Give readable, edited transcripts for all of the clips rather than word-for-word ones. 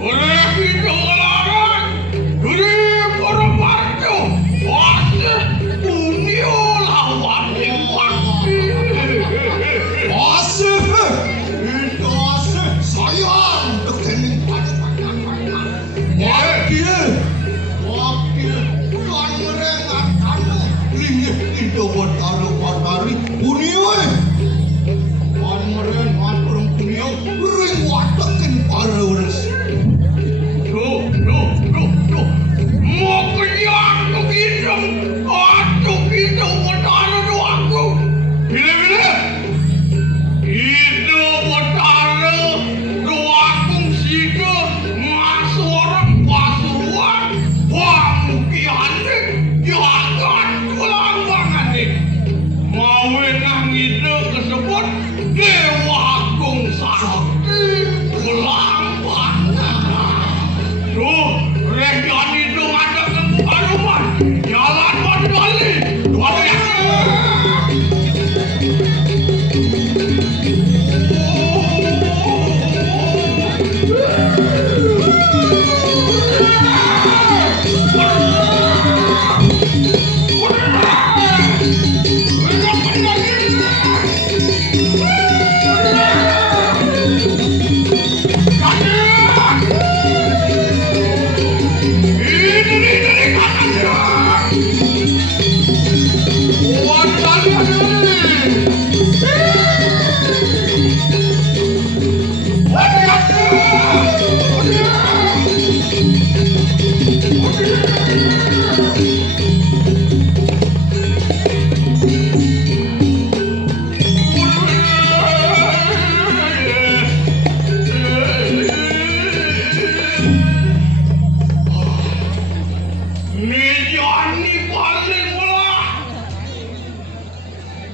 Oleh kita larang, diri para parjo, wasih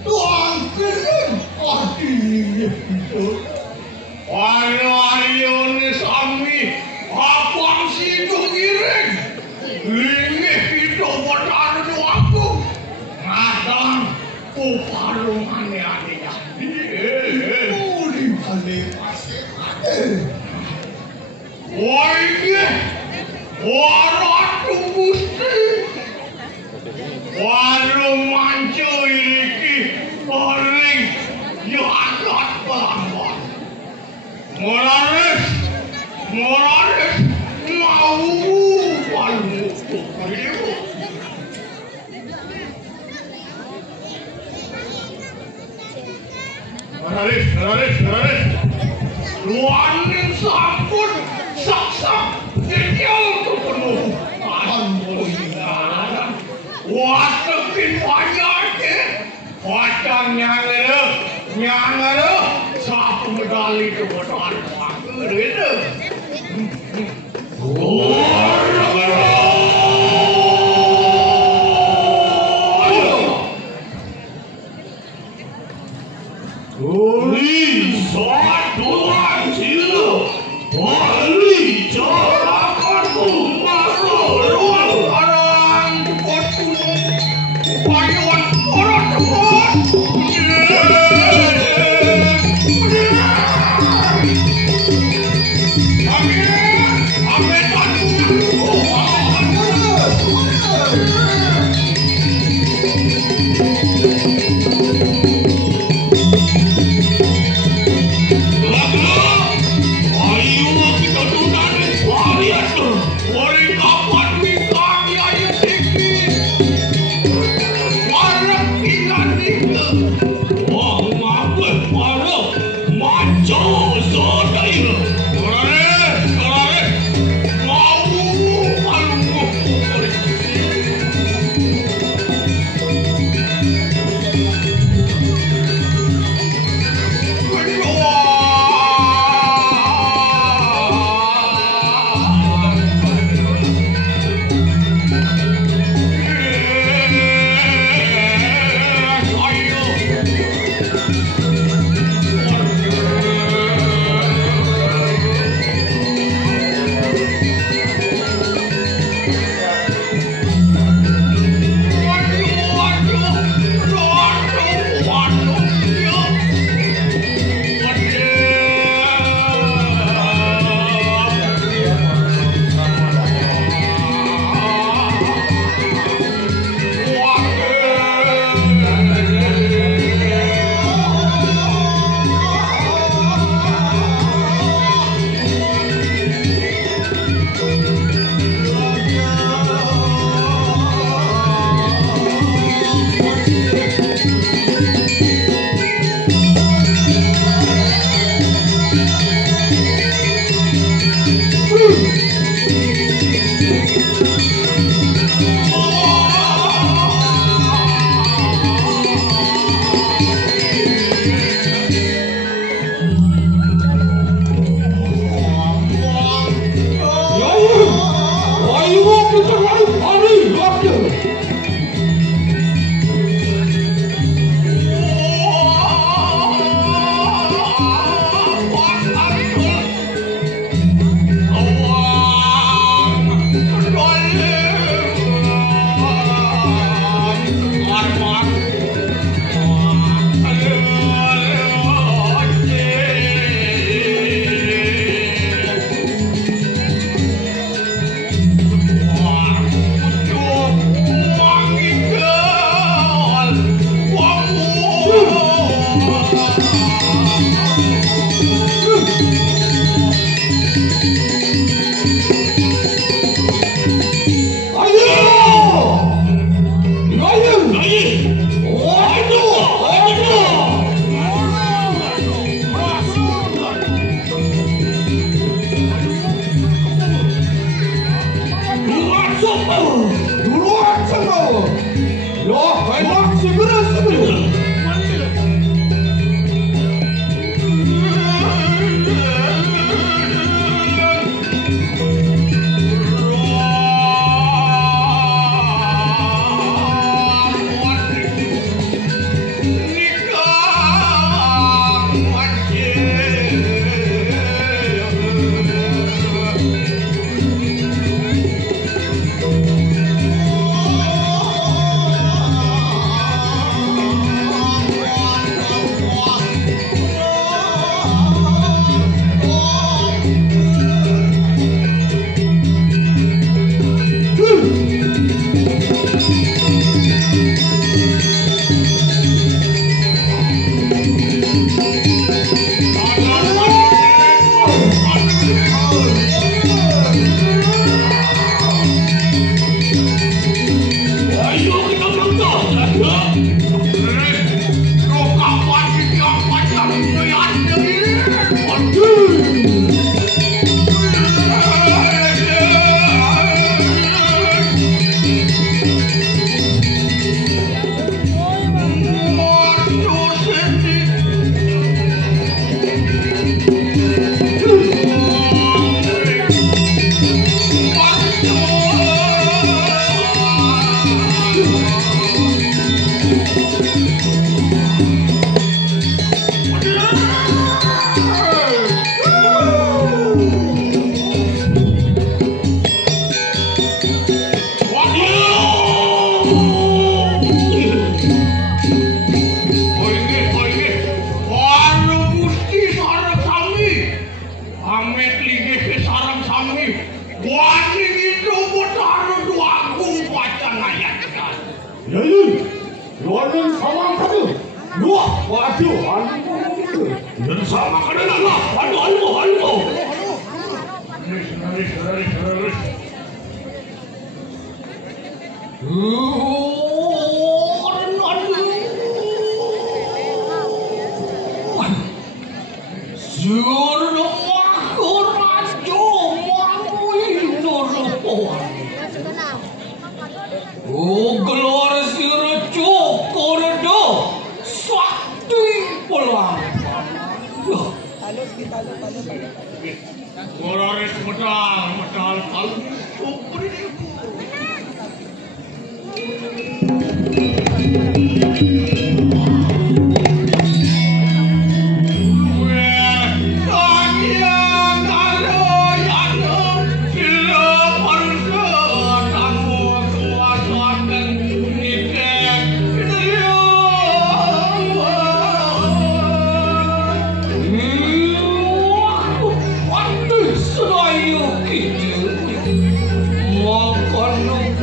tuang kering adil itu. Ayo ni sami abang sidung iring. Lingih itu benar aku. Ngadang uparungannya adiknya. Uli balik masih ada. Wah ini waratu gusti. Warung mancu iki paling yo agak pelambat. Moraris mau paling itu. Moraris. Luanin sampun sak jejel penuh. Alhamdulillah. Watekin banyak Wacan nyangar satu medali kebetulan waktu itu.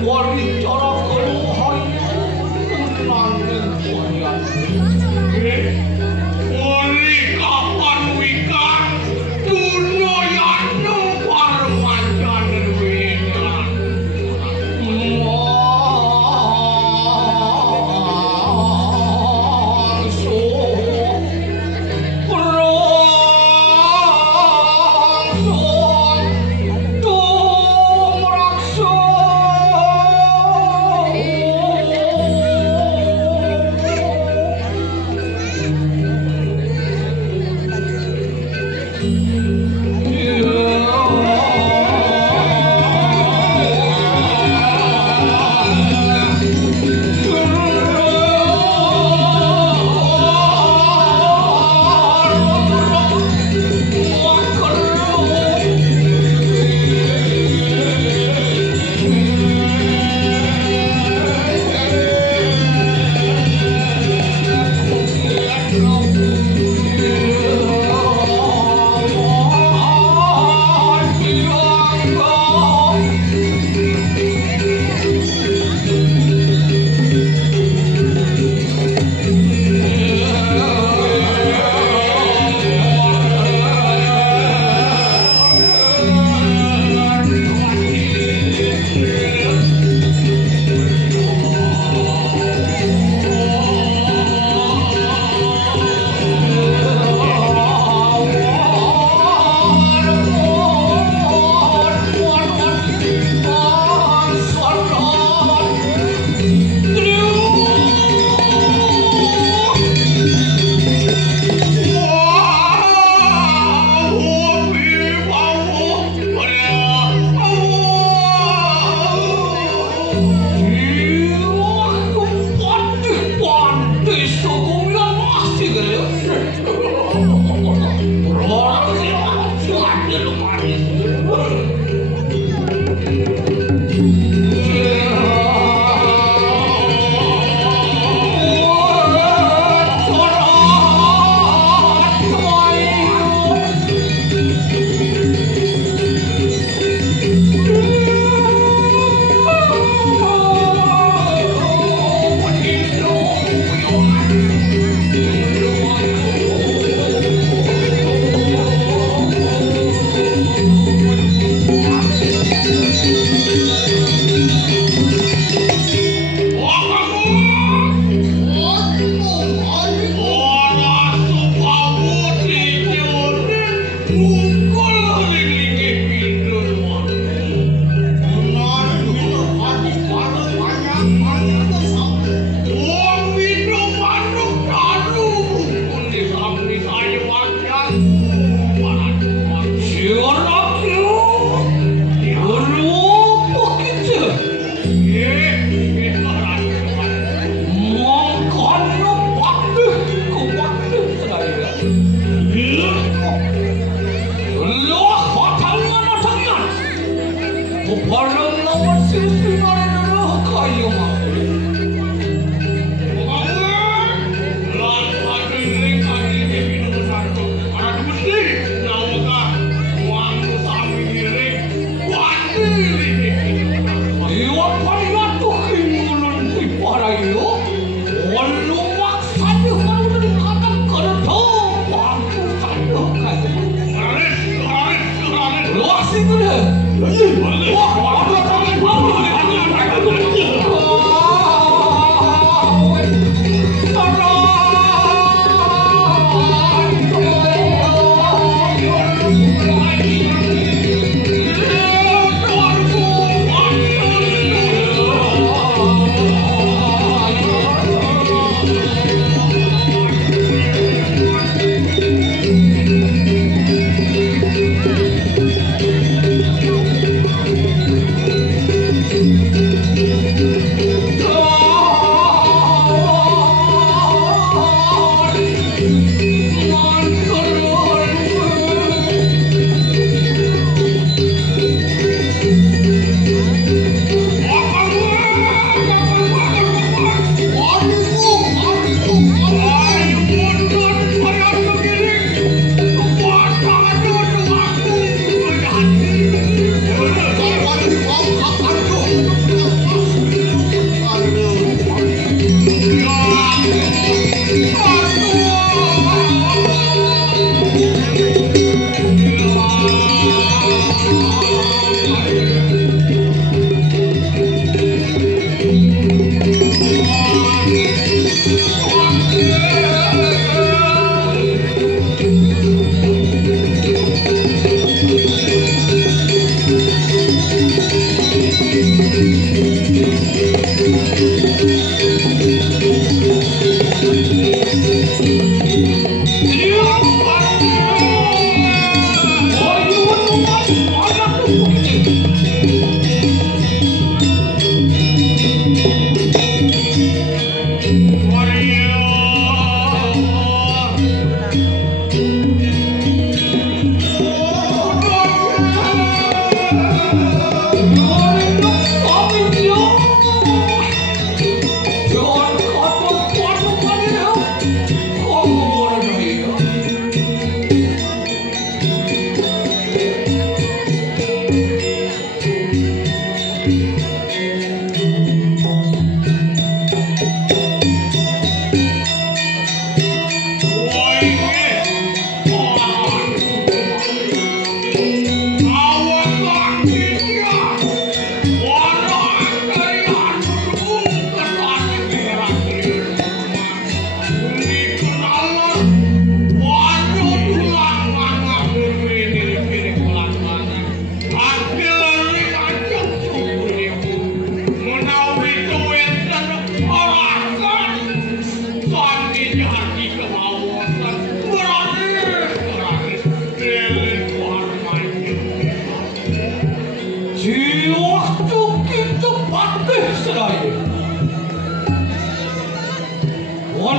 Wari cara keluhan nanging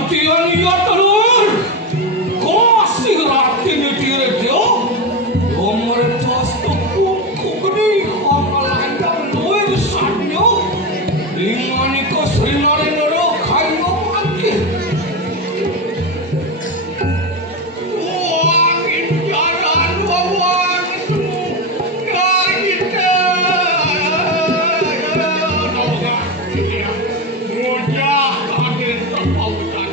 Tiang iya telur, kasih rating dia. Nomor tos tuku gede kapal landang luar sanyo. Lingani ko srimari nero kayo mati. Wah, jalan bawang itu kita. Mudah kaget terpautan.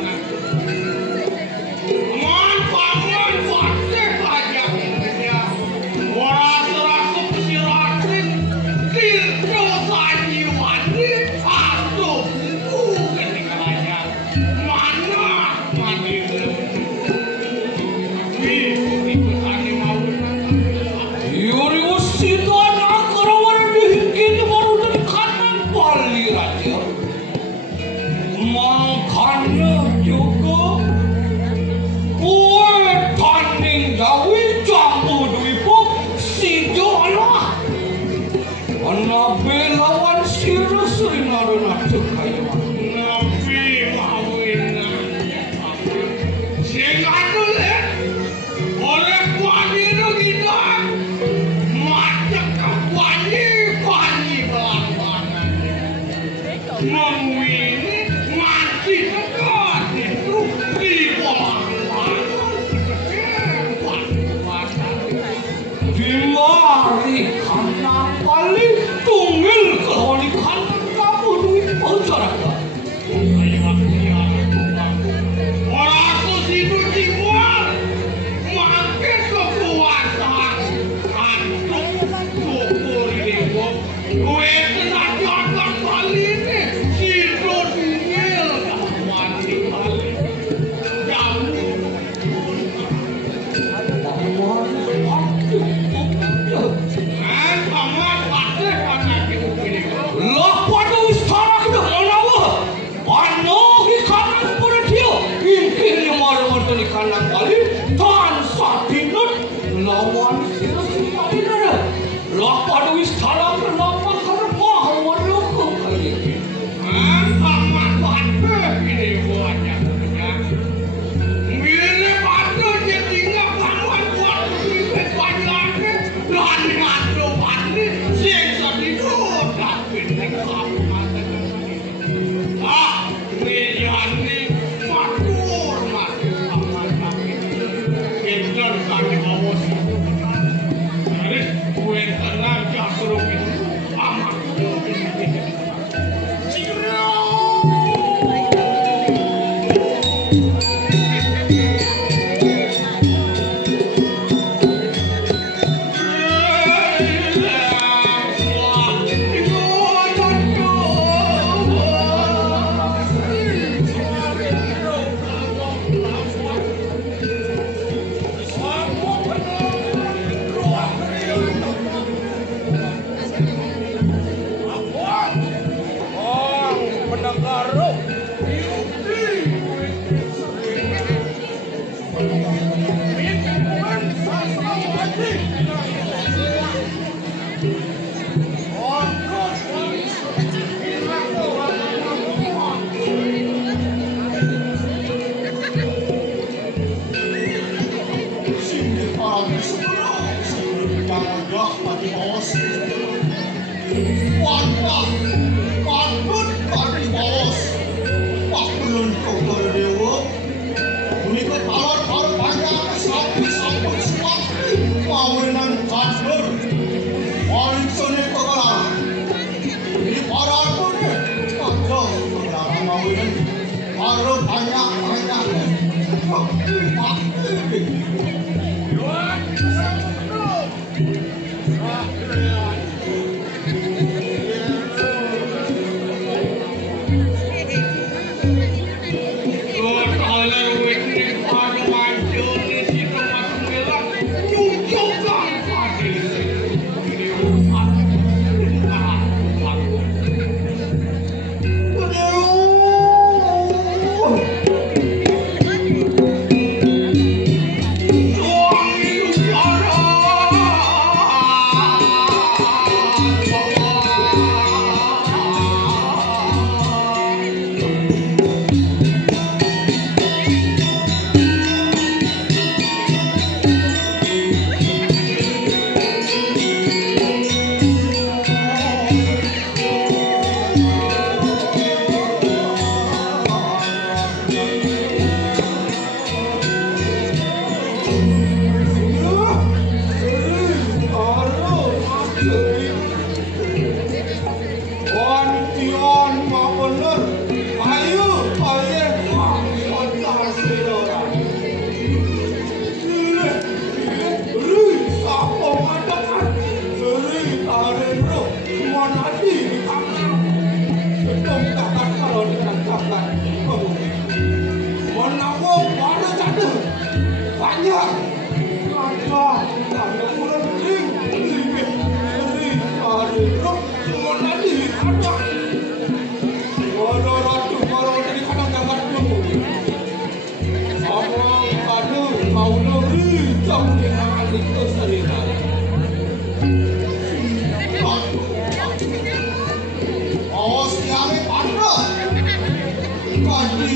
Sana,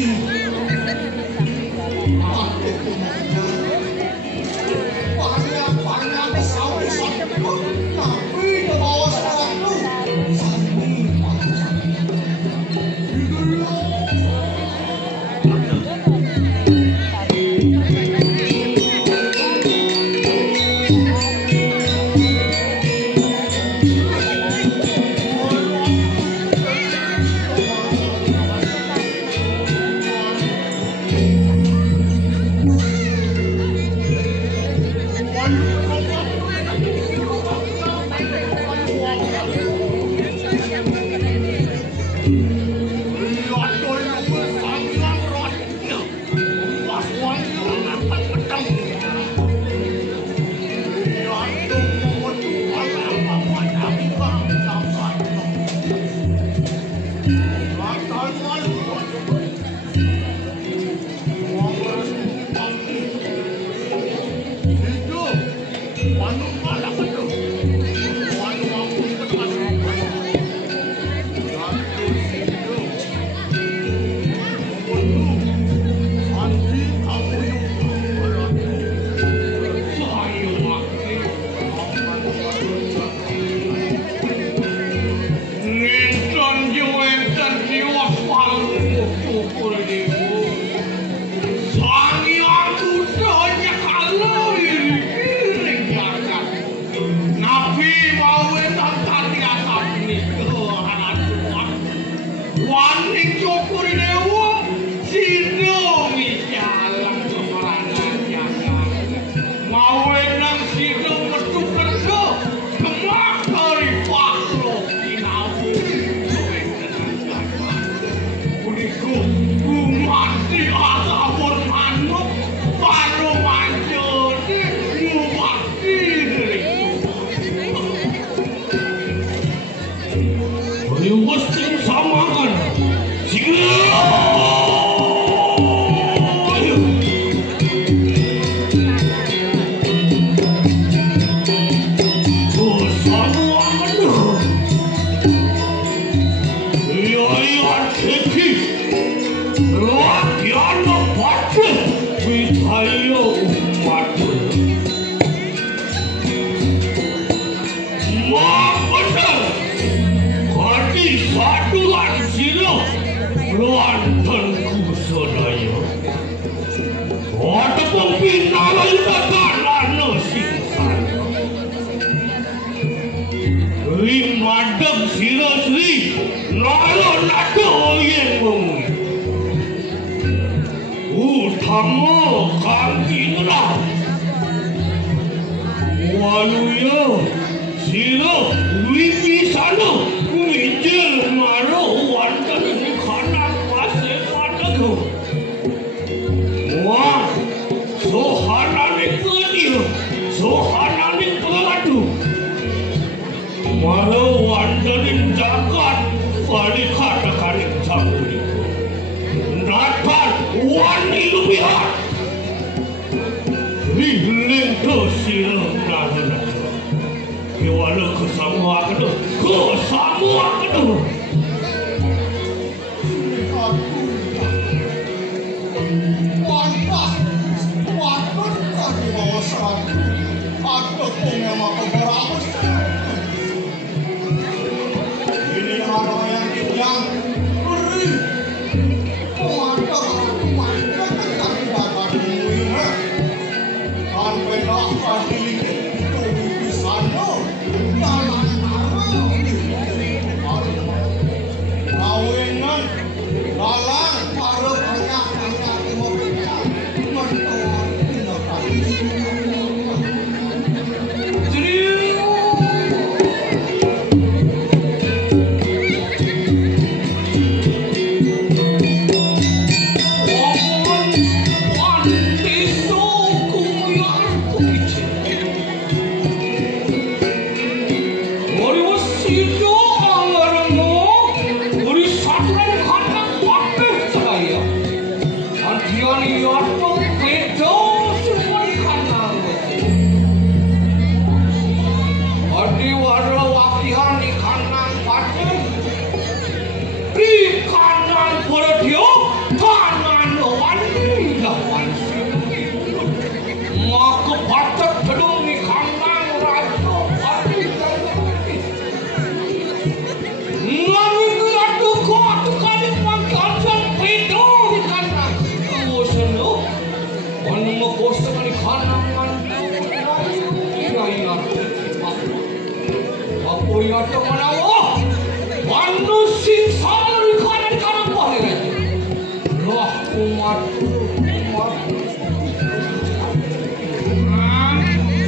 umat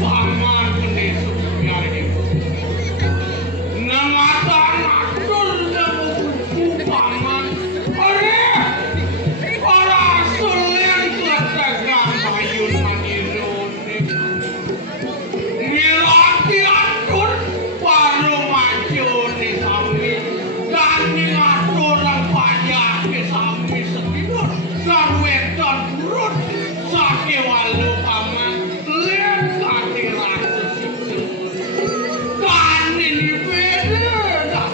paman pendesuk nyari nama tanah surga buku paman orang sulian ketegang bayun manirone milaki atur baru maju di sami dan ngatur pajak ke sami setidur dan weton burut sakit walu paman lihat kaki rasa sipsur kan ini beda dan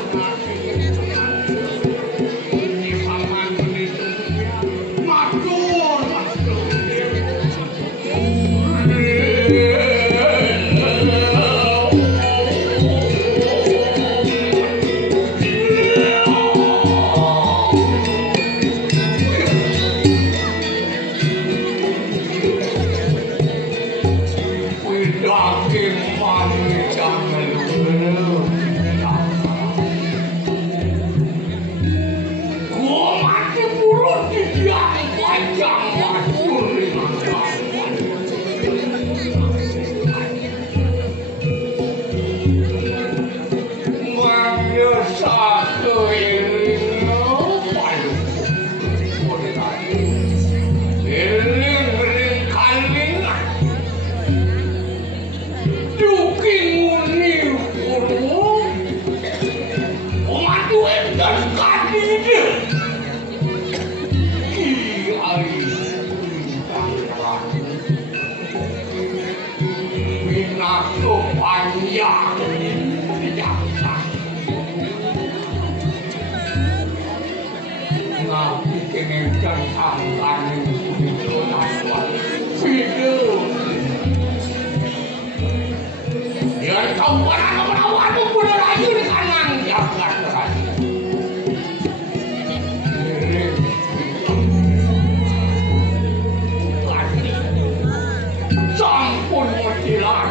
ini paman pendesuknya matur daging mami jangan gua mati buruk di dia panjang matur biasa keiringnya iring kalingan duking muni burung umat duit dan kaki dia kiai minat panjang jaksa ngapi keningkan sangkanin itu naswan video biar kau pernah bener aja di kanan jagat terakhir sampun mutilan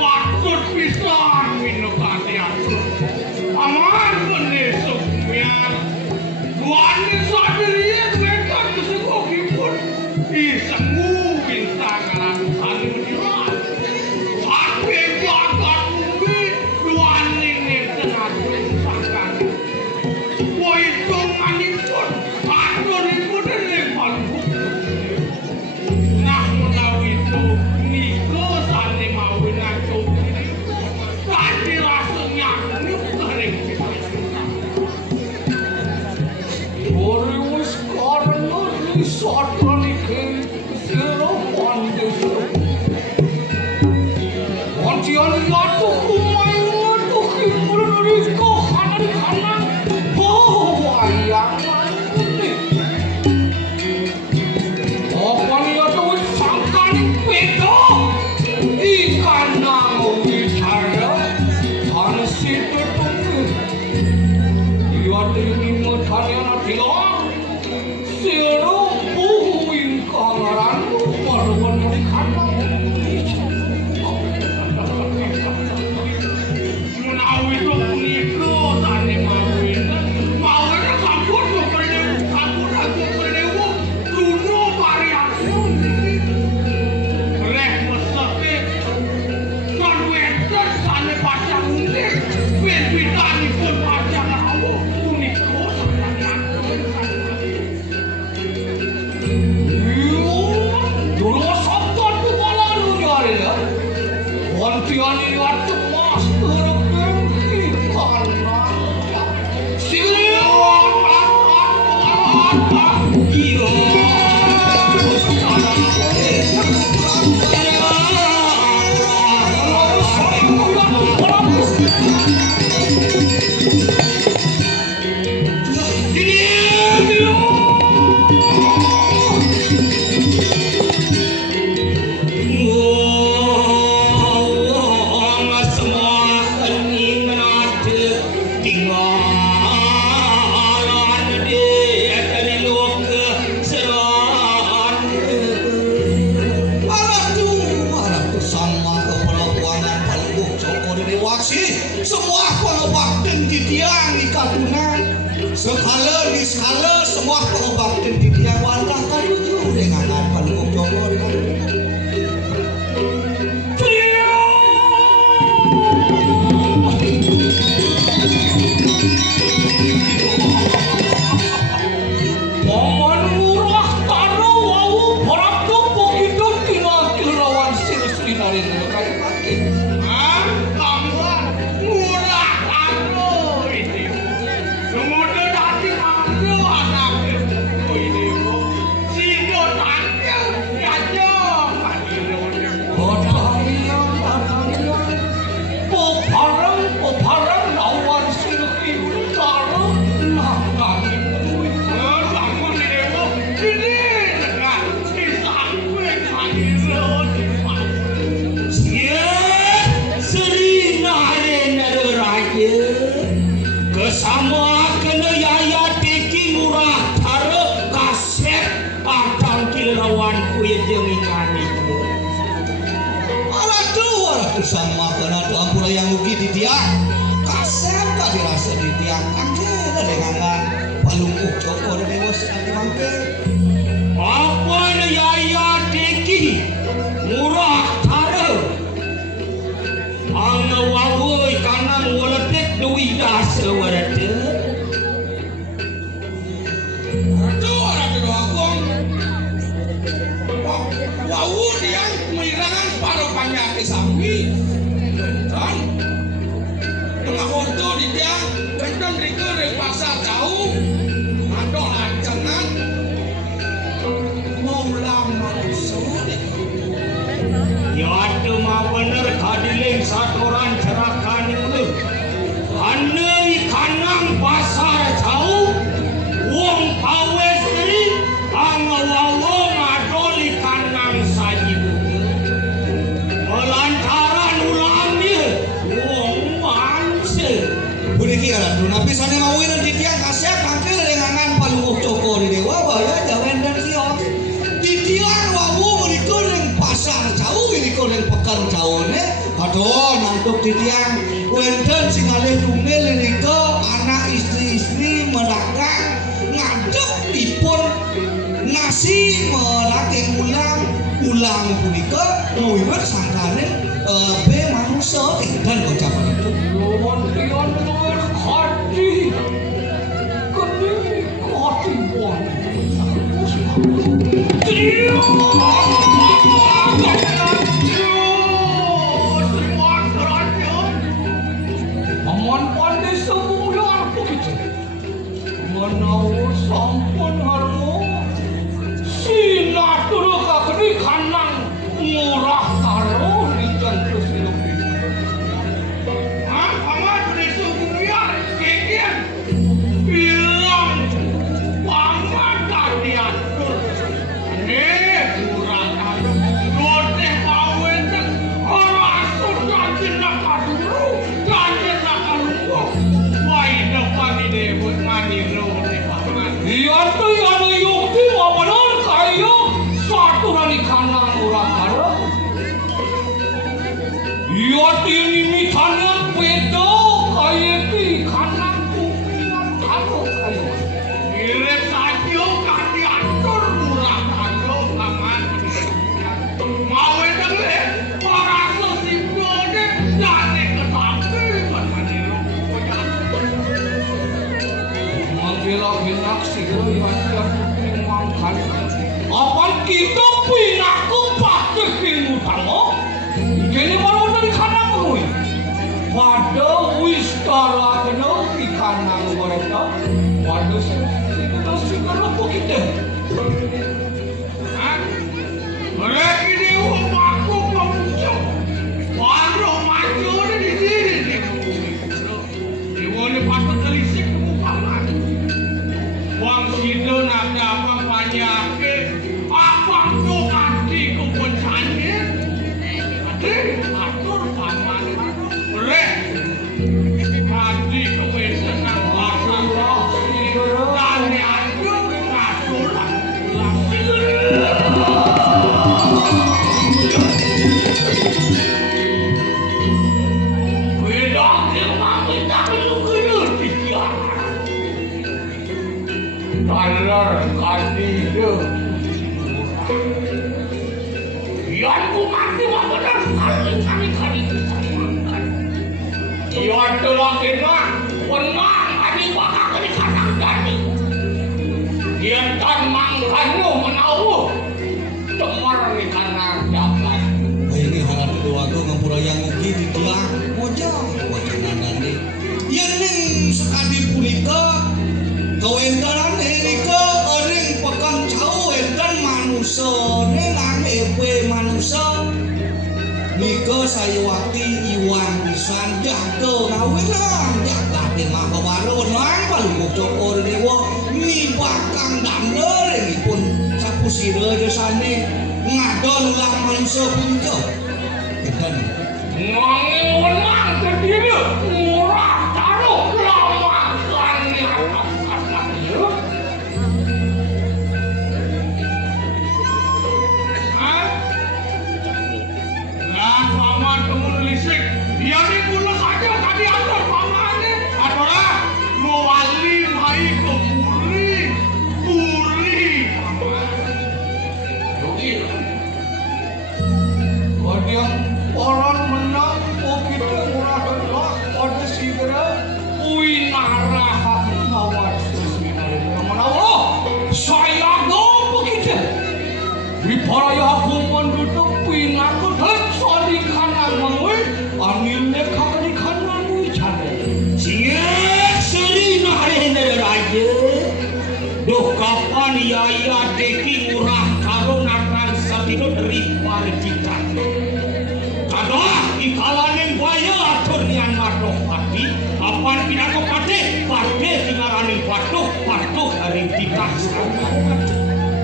maksud pisan minum hati aku aman pendesuknya Tuhan Sekala di skala semua pengobatan di dia wadah kan lucu dengan Palungok Joko dengan Paman murah taruh wau beratu begitu tinggal kelawan siri dari kayu mati. Ah, paman murah taruh ini. Kemudian hati malu anak ini. Sido takil ya jom. Poparang lawan siri taruh nakal. Sama kena yaya teki murah tara kaset padang kilauan kuya jengingan itu. Alah sama kena tu ampura yang ugi di tiang kaset tak dirasa di tiang angker dengan Palungok Joko dan dewas nanti mangke. Apa yaya teki murah tara ang wawoi kanang walatek duwi dasa warade. Aduh agong. Wawu dia mengirangan paruh panjang sambi. Dan tengah foto di dia kencang rike pasar jauh. Mandok lancangan. Mau lama usul. Ya ada mah bener kadiling satoran cerakan itu. Anei kanang pasar jauh, wong pawe seri, ang wawong adoli kanang sajibu. Melantaran ulangnya, wong manse. Buniki kan, nabi sana mau ini tiang kasih kangkel dengan Palungok Joko di dewa bahaya jawen dan siok. Di tiang wawu menikah dengan pasar jauh ini kau dengan pekan jauh ne. Aduh nantuk di tiang wenten singalih tunggal niko anak istri-istri medagang ngadep dipun nasi melaki ulang punika muimat sangkane be manusia dan ucapan itu Lawan tian luar hati, kening hati buang. Paman pandai semula begitu. Menawa sampun harmo, sinatur kakeni kanang murah karo rijan terus hidup. Ah, paman desa biar kekian bilang paman tak diatur. Murah karo, loteh pawen orang sudah jenak kaduru, jenak kalungkok. Wai depan ini buat mani rone paman. Iya tuh yang yukti mau benar kayu satu dari kanang murah karo. Iya ini misalnya beda kayak di kanang kukian karo kayu. Mirip saja kan diatur murah karo paman. Mau dengar para sesibdo ni dari ketangke paman ini. Manggila hinak sigro yang putih mangkan. Apaan kita pinaku pakai pingu tamo? Kini baru dari kanang rui. Pada wistara kena di kanang mereka. Pada segera begitu. Mereka ini aku pemuncul. Baru maju di sini. Ibu ni patut telisik kemukaman. Wang sido nak apa banyak. Apa tu kan Yan bumati mah benar kali disayangkan. Yan telah kena wenang kami bakal dikadang dani. Yan tan mangkanu menawuh temar di kanan dapat. Ini harap kedua aku ngampurayang ugi di tiang mojang nandani. Yan ning sekadi punika kawendaran nika ering pekan jauh endan manusia nengang ewe manusia nika sayawati iwang pisan jaga ngawilang jaga timah kawarun lang palungkuk cokor dewa mibakang dander pun sapusira desane ngadon ulang manusia punca endan ngangin wenang terdiri murah taruh lama kali Paraya aku menduduk pinakut soli kanan mengwe anilnya kakak di kanan wicane siap seri nahari raja duh kapan yaya deki murah karunatan satino dari parijikan kadoah ikalanin baya atur nian madoh pati apan pinakut pati pati tingalanin patuh hari dikasih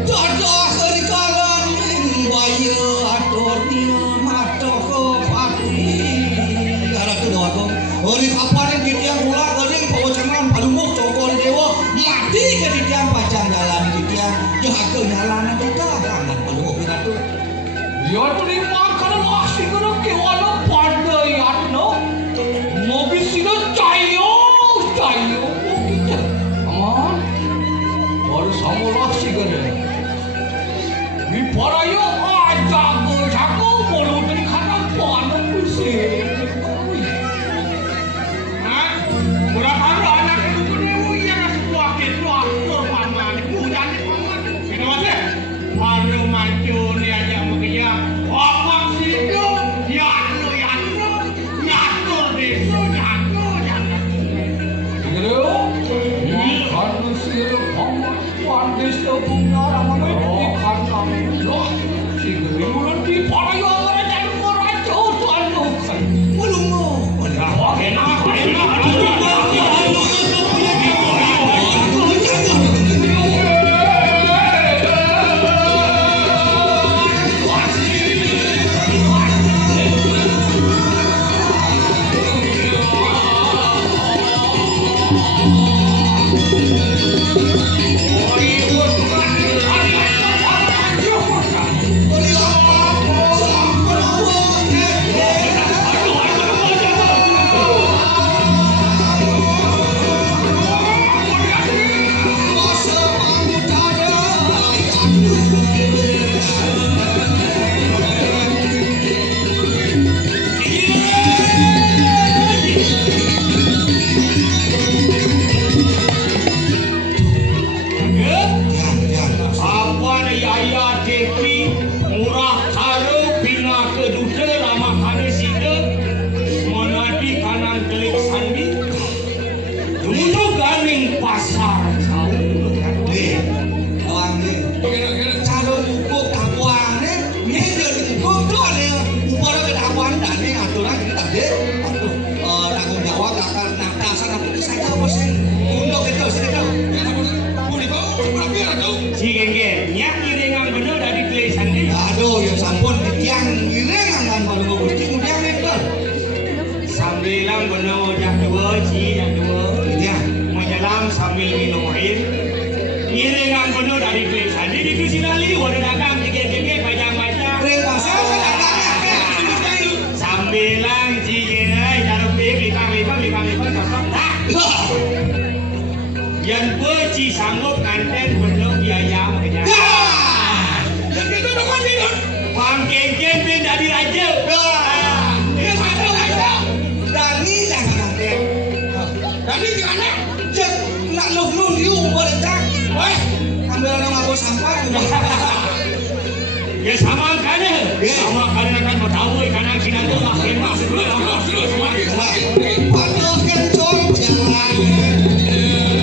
dadah kerikalan waya aturnya matoh pati harap kedua aku hari kapan yang ditiang ulang kering pawacanan palunguk cokor dewa mati ke ditiang pacang jalan ditiang jaga jalan kita anak palunguk kita tuh ya terima kalau masih kena kewana pada yatno mobil sila cayo kita aman baru sama lagi kena Paraya aja aku bolu dari kanan panen pusing. Hah? Murah karo anak itu dewe yang sebuah gitu aktor paman itu jadi paman. Ini masih baru maju ni aja mungkinnya. Apa sih itu? Yatur desu yatur. Gitu. Makan sih paman. Pandis tu punya orang mana ikan kami loh. camping dari raja. Dia ada raja. Dani jangan ada. Dani di mana? Cek nak lu liu boleh tak? Weh, Ambil orang aku sampah udah. ya sama kan? Sama kan akan bertahu kanan kiri tu lah. Tembak terus. Pada kencang jalan.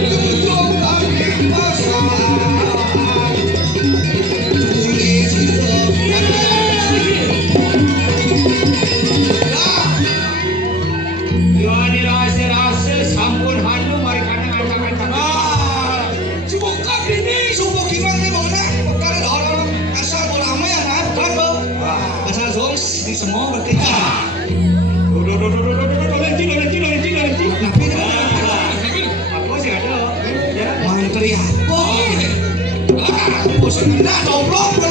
Kencang lagi pasang. Tulis hidup. Ya ni rasa sampun hanu mari kanan acak-acak. Subuk kap ini, subuk gimana ni boleh? Perkara orang asal bola ramai kan? Kan bo? Asal zongs di semua berarti. Nanti. Tapi Aku sih ada. main teriak. Bos, nak dobrok.